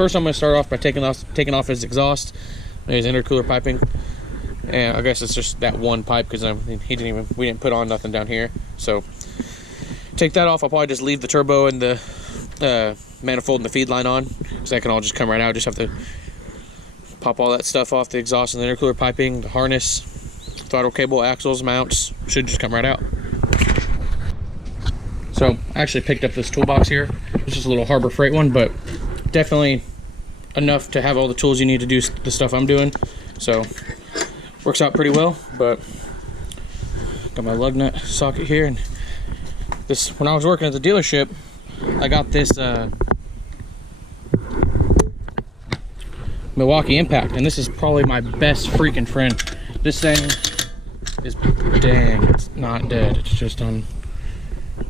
first I'm going to start off by taking off his exhaust, his intercooler piping. And I guess it's just that one pipe because we didn't put on nothing down here. So take that off. I'll probably just leave the turbo and the manifold and the feed line on, because that can all just come right out. Just have to pop all that stuff off, the exhaust and the intercooler piping, the harness, throttle cable, axles, mounts, should just come right out. So I actually picked up this toolbox here. It's just a little Harbor Freight one, but definitely enough to have all the tools you need to do the stuff I'm doing. So works out pretty well. But got my lug nut socket here, and this, when I was working at the dealership, I got this Milwaukee Impact, and this is probably my best freaking friend. This thing is, dang, it's not dead. It's just on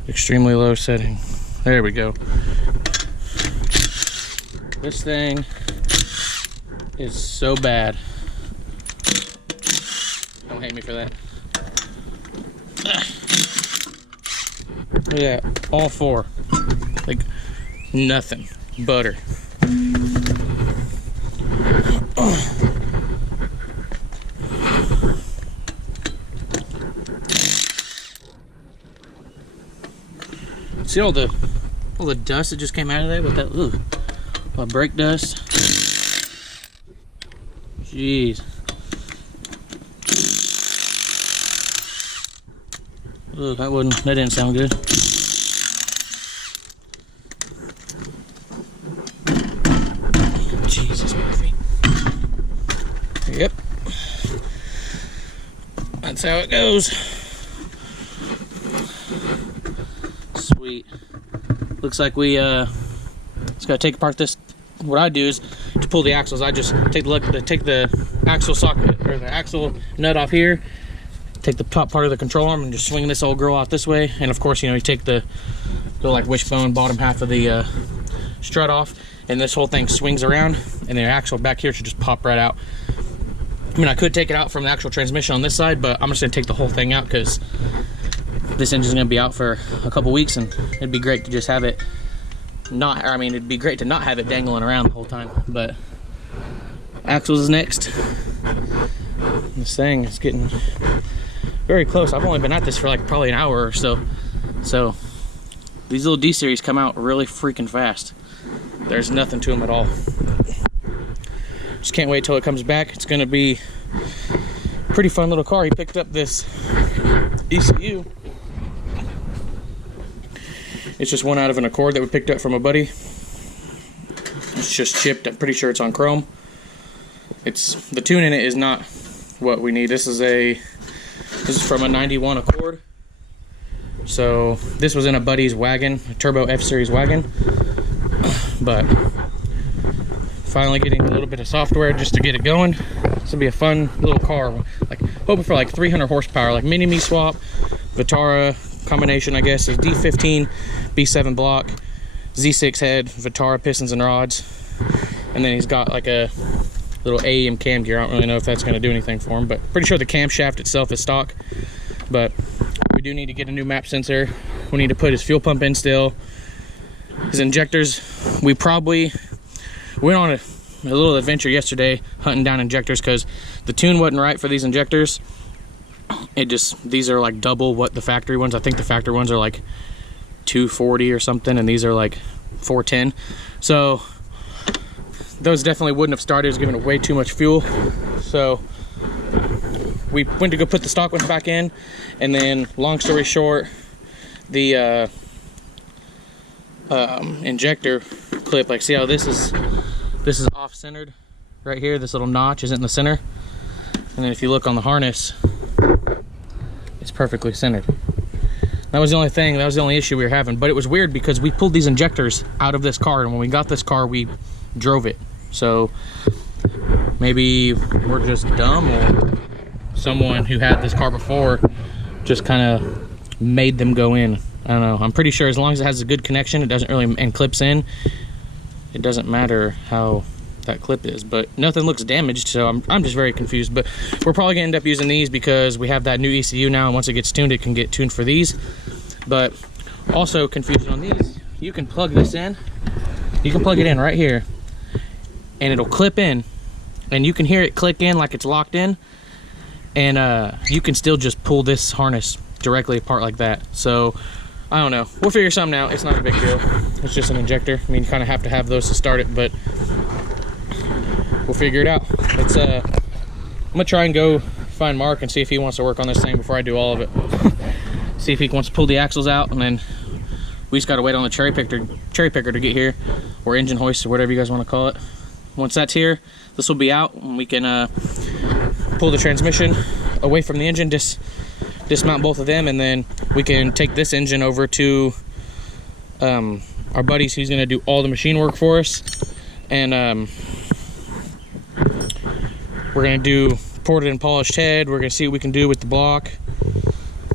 extremely low setting. There we go. This thing is so bad. Don't hate me for that. Look at that, all four. Like nothing. Butter. See all the dust that just came out of there with that, all the brake dust. Jeez. Ugh, that didn't sound good. Jesus, Murphy. Yep. That's how it goes. Sweet. Looks like we just gotta take apart this. What I do is to pull the axles, I just take the axle socket or the axle nut off here, take the top part of the control arm and just swing this old girl out this way. And of course, you know, you take the like wishbone bottom half of the strut off, and this whole thing swings around, and the axle back here should just pop right out. I mean, I could take it out from the actual transmission on this side, but I'm just gonna take the whole thing out because this engine's gonna be out for a couple weeks, and it'd be great to just have it it'd be great to not have it dangling around the whole time. But axles is next. This thing is getting very close. I've only been at this for like probably an hour or so. So these little D-series come out really freaking fast. There's nothing to them at all. Just can't wait till it comes back. It's gonna be a pretty fun little car. He picked up this ECU. It's just one out of an Accord that we picked up from a buddy. It's just chipped. I'm pretty sure it's on chrome. The tune in it is not what we need. This is from a 91 Accord. So this was in a buddy's wagon, a Turbo F-Series wagon. But finally getting a little bit of software just to get it going. This will be a fun little car. Like hoping for like 300 horsepower, like mini-me swap, Vitara combination, I guess, is D15, B7 block, Z6 head, Vitara pistons and rods, and then he's got like a little AEM cam gear. I don't really know if that's going to do anything for him, but pretty sure the camshaft itself is stock. But we do need to get a new map sensor. We need to put his fuel pump in still. His injectors, we probably went on a little adventure yesterday hunting down injectors because the tune wasn't right for these injectors. These are like double what the factory ones. I think the factory ones are like 240 or something, and these are like 410. So those definitely wouldn't have started. It was giving it way too much fuel. So we went to go put the stock ones back in, and then long story short, the injector clip, like see how this is off-centered right here. This little notch isn't in the center, and then if you look on the harness, it's perfectly centered. That was the only thing, that was the only issue we were having. But it was weird because we pulled these injectors out of this car, and when we got this car, we drove it. So maybe we're just dumb, or someone who had this car before just kind of made them go in. I don't know. I'm pretty sure as long as it has a good connection, it doesn't really, and clips in, it doesn't matter how that clip is. But nothing looks damaged, so I'm just very confused. But we're probably gonna end up using these because we have that new ECU now, and once it gets tuned, it can get tuned for these. But also confusion on these, you can plug this in. You can plug it in right here, and it'll clip in, and you can hear it click in like it's locked in, and you can still just pull this harness directly apart like that. So I don't know, we'll figure something out. It's not a big deal, it's just an injector. I mean, you kind of have to have those to start it, but we'll figure it out. It's I'm gonna try and go find Mark and see if he wants to work on this thing before I do all of it. See if he wants to pull the axles out, and then we just gotta wait on the cherry picker to get here, or engine hoist, or whatever you guys want to call it. Once that's here, this will be out, and we can pull the transmission away from the engine, dismount both of them, and then we can take this engine over to our buddies who's gonna do all the machine work for us, and we're gonna do ported and polished head. We're gonna see what we can do with the block,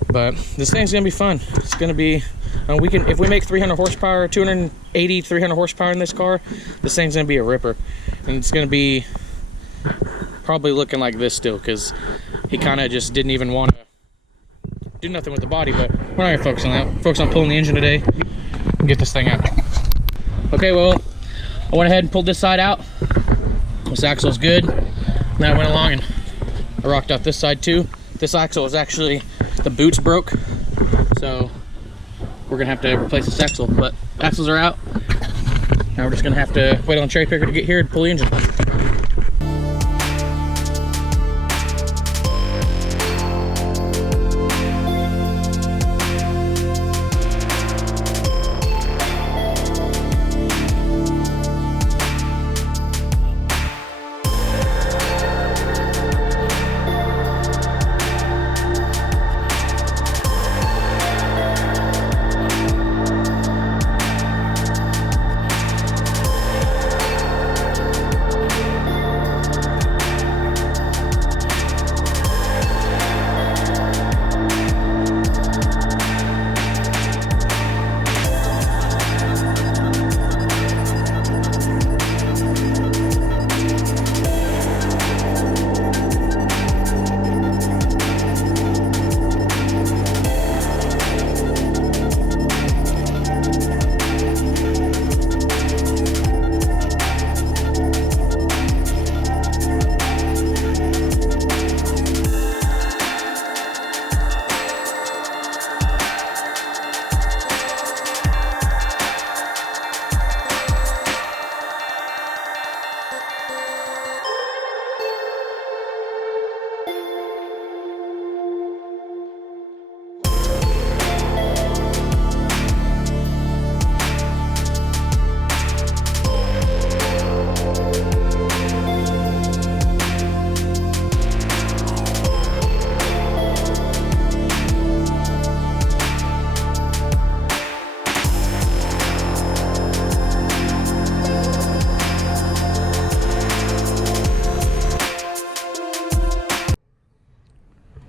but this thing's gonna be fun. It's gonna be, we can, if we make 300 horsepower, 280, 300 horsepower in this car, this thing's gonna be a ripper, and it's gonna be probably looking like this still, because he kind of just didn't even want to do nothing with the body. But we're not gonna focus on that. Focus on pulling the engine today and get this thing out. Okay, well, I went ahead and pulled this side out. This axle's good. Then I went along and I rocked out this side too. This axle was actually, the boots broke, so we're gonna have to replace this axle. But axles are out. Now we're just gonna have to wait on the cherry picker to get here and pull the engine.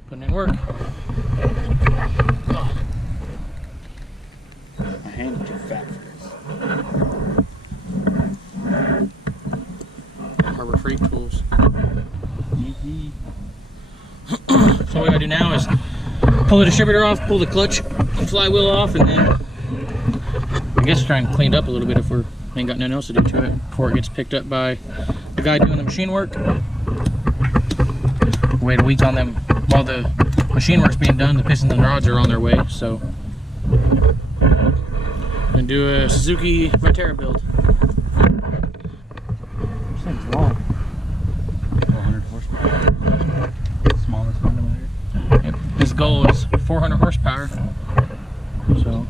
Putting in work. Oh. My hand is too fat for this. Harbor Freight Tools. So what we gotta do now is pull the distributor off, pull the clutch and flywheel off, and then I guess try and clean it up a little bit if we ain't got nothing else to do to it before it gets picked up by the guy doing the machine work. Wait a week on them while the machine work's being done. The pistons and rods are on their way, so and do a Suzuki Vitara build. This thing's long. 400 horsepower. Smallest one over here. Yep. His goal is 400 horsepower. So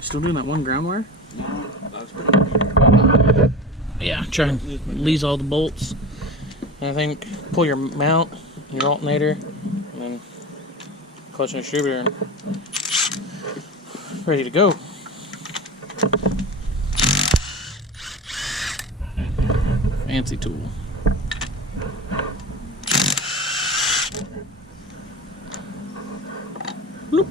still doing that one ground wire? No, that's good. Yeah, try and release all the bolts. And I think pull your mount, your alternator, and then clutch and distributor, and ready to go. Fancy tool. Bloop.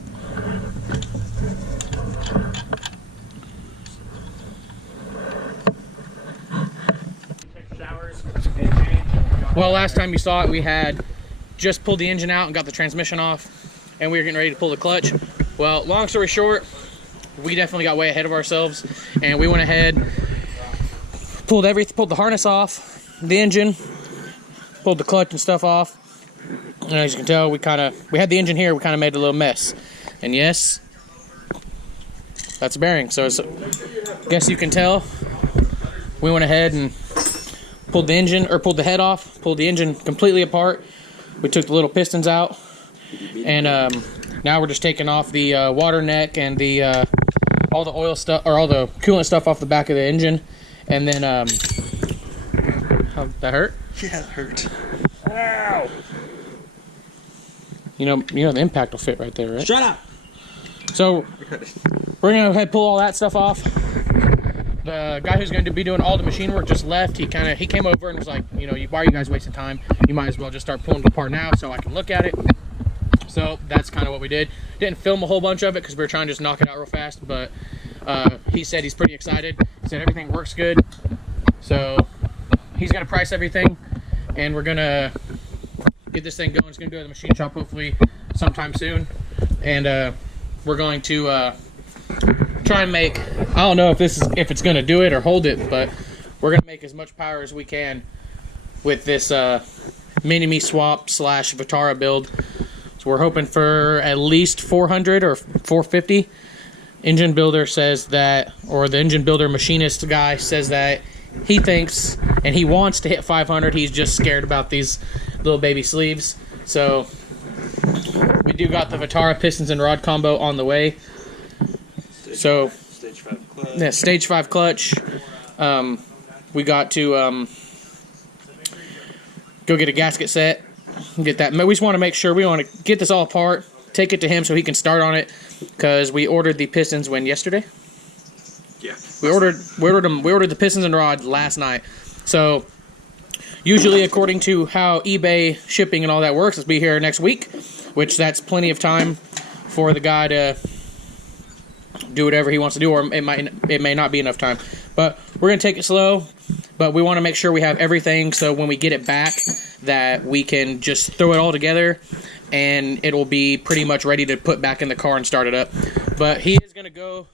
Well, last time you saw it, we had just pulled the engine out and got the transmission off, and we were getting ready to pull the clutch. Well, long story short, we definitely got way ahead of ourselves, and we went ahead, pulled the harness off, the engine, pulled the clutch and stuff off. And as you can tell, we had the engine here, we kind of made a little mess. And yes, that's a bearing. So I guess you can tell, we went ahead and pulled the head off, pulled the engine completely apart. We took the little pistons out, and now we're just taking off the water neck and the all the oil stuff, or all the coolant stuff off the back of the engine. And then how that hurt? Yeah, it hurt. Ow! You know the impact will fit right there, right? Shut up! So we're gonna go ahead and pull all that stuff off. The guy who's going to be doing all the machine work just left. He came over and was like, you know, why are you guys wasting time? You might as well just start pulling it apart now so I can look at it. So that's kind of what we did. Didn't film a whole bunch of it because we were trying to just knock it out real fast, but he said he's pretty excited. He said everything works good. So he's going to price everything, and we're going to get this thing going. It's going to go to the machine shop hopefully sometime soon. And we're going to try and make, I don't know if it's going to do it or hold it, but we're going to make as much power as we can with this Mini-Me swap / Vitara build. So we're hoping for at least 400 or 450. Engine builder says that, or the engine builder machinist guy says that he thinks and he wants to hit 500. He's just scared about these little baby sleeves. So we do got the Vitara pistons and rod combo on the way. So Stage 5 clutch. Yeah, stage 5 clutch. We got to go get a gasket set, get that. We just want to make sure, we want to get this all apart, take it to him so he can start on it, because we ordered the pistons yesterday. Yeah. We ordered the pistons and rod last night. So usually, according to how eBay shipping and all that works, it'll be here next week, which that's plenty of time for the guy to do whatever he wants to do, or it may not be enough time. But we're gonna take it slow, but we want to make sure we have everything so when we get it back that we can just throw it all together and it will be pretty much ready to put back in the car and start it up. But he is gonna go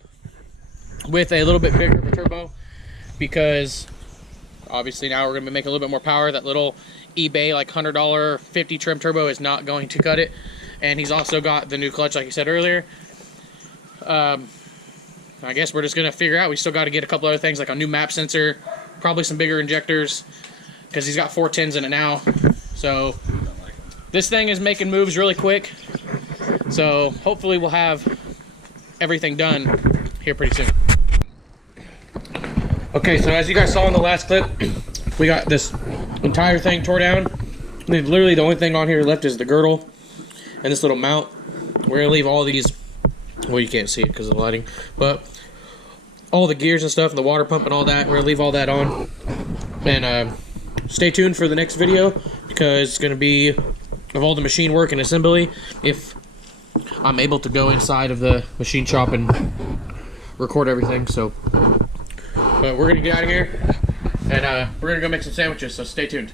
with a little bit bigger of a turbo, because obviously now we're gonna be making a little bit more power. That little eBay like $100 50 trim turbo is not going to cut it. And he's also got the new clutch, like you said earlier. I guess we're just gonna figure out. We still got to get a couple other things, like a new map sensor, probably some bigger injectors, because he's got 410s in it now. So this thing is making moves really quick. So hopefully we'll have everything done here pretty soon. Okay, so as you guys saw in the last clip, we got this entire thing tore down. Literally the only thing on here left is the girdle and this little mount. We're gonna leave all these. Well, you can't see it because of the lighting, but all the gears and stuff, and the water pump and all that, we're gonna leave all that on. And stay tuned for the next video, because it's gonna be of all the machine work and assembly, if I'm able to go inside of the machine shop and record everything. So, but we're gonna get out of here, and we're gonna go make some sandwiches. So stay tuned.